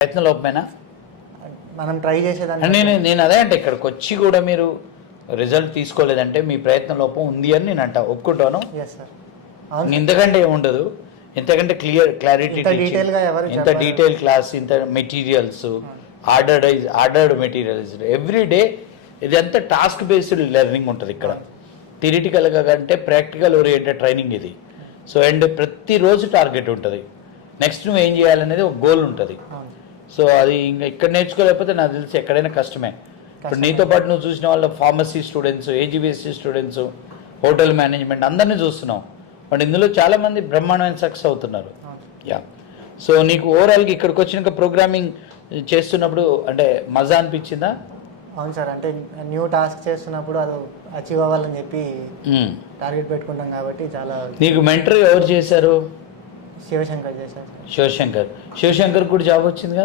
ప్రయత్న లోపమేనా? మనం ట్రై చేసేదాన్ని నేను అదే అంటే ఇక్కడికి వచ్చి కూడా మీరు రిజల్ట్ తీసుకోలేదంటే మీ ప్రయత్న లోపం ఉంది అని నేను అంటా, ఒప్పుకుంటాను. Yes sir. అవును. ఇంతకంటే ఏముండదు, ఇంతకంటే క్లారిటీ, ఇంత డీటెయిల్ క్లాస్, ఇంత materials, ordered materials every day. ఇదంతా టాస్క్ బేస్డ్ లెర్నింగ్ ఉంటుంది ఇక్కడ. థియరిటికల్గా కంటే ప్రాక్టికల్ ఓరియంటెడ్ ట్రైనింగ్ ఇది. సో అండ్ ప్రతిరోజు టార్గెట్ ఉంటుంది. నెక్స్ట్ నువ్వు ఏం చేయాలనేది ఒక గోల్ ఉంటుంది. సో అది ఇంకా ఇక్కడ నేర్చుకోలేకపోతే నాకు తెలిసి ఎక్కడైనా కష్టమే. ఇప్పుడు నీతో పాటు నువ్వు చూసిన వాళ్ళ pharmacy students, AG BSc students, hotel management అందరినీ చూస్తున్నావు. బట్ ఇందులో చాలామంది బ్రహ్మాండమైన సక్సెస్ అవుతున్నారు. యా. సో నీకు ఓవరాల్గా ఇక్కడికి వచ్చినాక ప్రోగ్రామింగ్ చేస్తున్నప్పుడు అంటే మజా అనిపించిందా? అవును సార్. అంటే న్యూ టాస్క్ చేస్తున్నప్పుడు అది అచీవ్ అవ్వాలని చెప్పి టార్గెట్ పెట్టుకుంటాం కాబట్టి చాలా. నీకు మెంటర్ ఎవరు చేశారు? శివశంకర్ చేశారు. శివశంకర్ కూడా జాబ్ వచ్చింది కదా.